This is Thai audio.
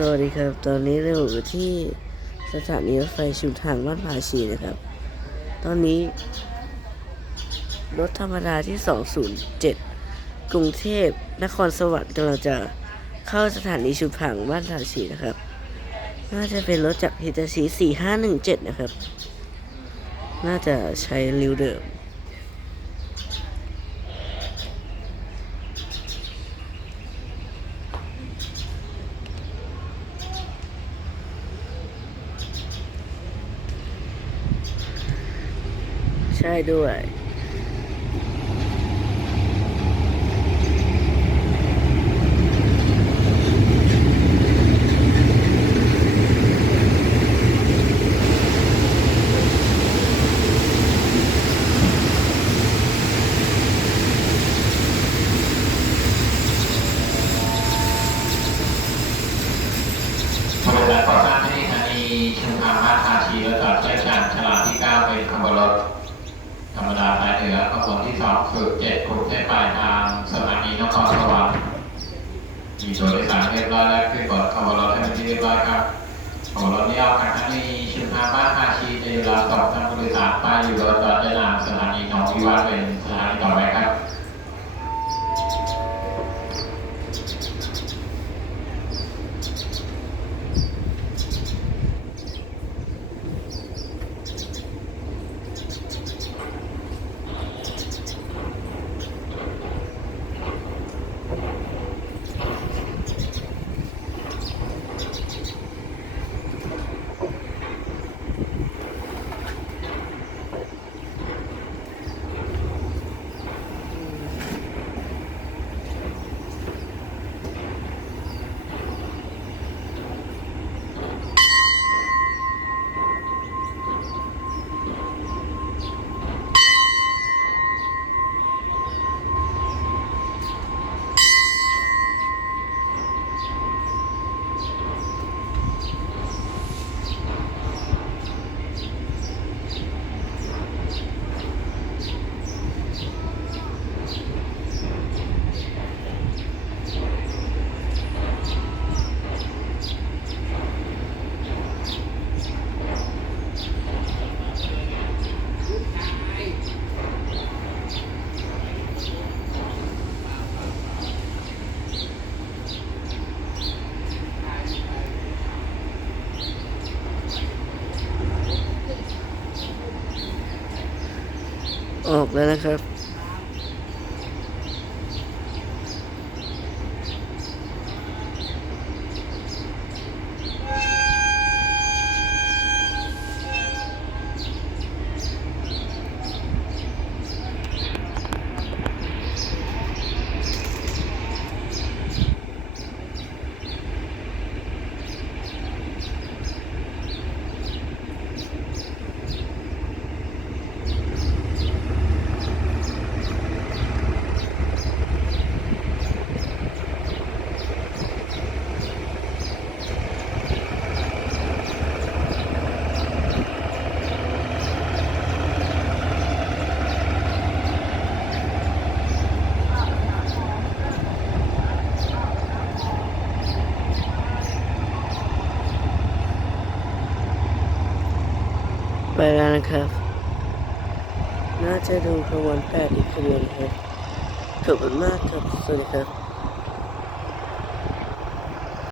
สวัสดีครับ ตอนนี้เราอยู่ที่สถานีรถไฟชุมทางบ้านผาชีนะครับ ตอนนี้ รถธรรมดาที่ 207 กรุงเทพนครสวรรค์กำลังจะเข้าสถานีชุมทางบ้านผาชีนะครับ น่าจะเป็นรถจากฮิตาชิ4517 นะครับ น่าจะใช้ริวเดิม ใช่ด้วยบริษัทก่อสร้างที่สถานีชุมทางมาทาชีและจอดใช้การฉลาดที่ 9 เป็นขบวนรถ ธรรมดาสายเหนือขบวนที่สองสุดเจ็ดกลุ่มเทพปลายทางสถานีนครสวรรค์มีโดยสารเรียบร้อยแล้วขึ้นบนขบวนรถให้เป็นที่เรียบร้อยครับขบวนรถนี้เอากจากสถานีชุมพางมาทาชีในเวลาสองทางบริษัทไปอยู่รถจอดได้นานสถานีหนองวิวาทเป็นสถานีต่อไปครับ ออกแล้วนะครับ ไปแล้วนะครับ น่าจะดูขบวนแปดอีกขบวนครับขอบคุณมากครับ สวัสดีครับ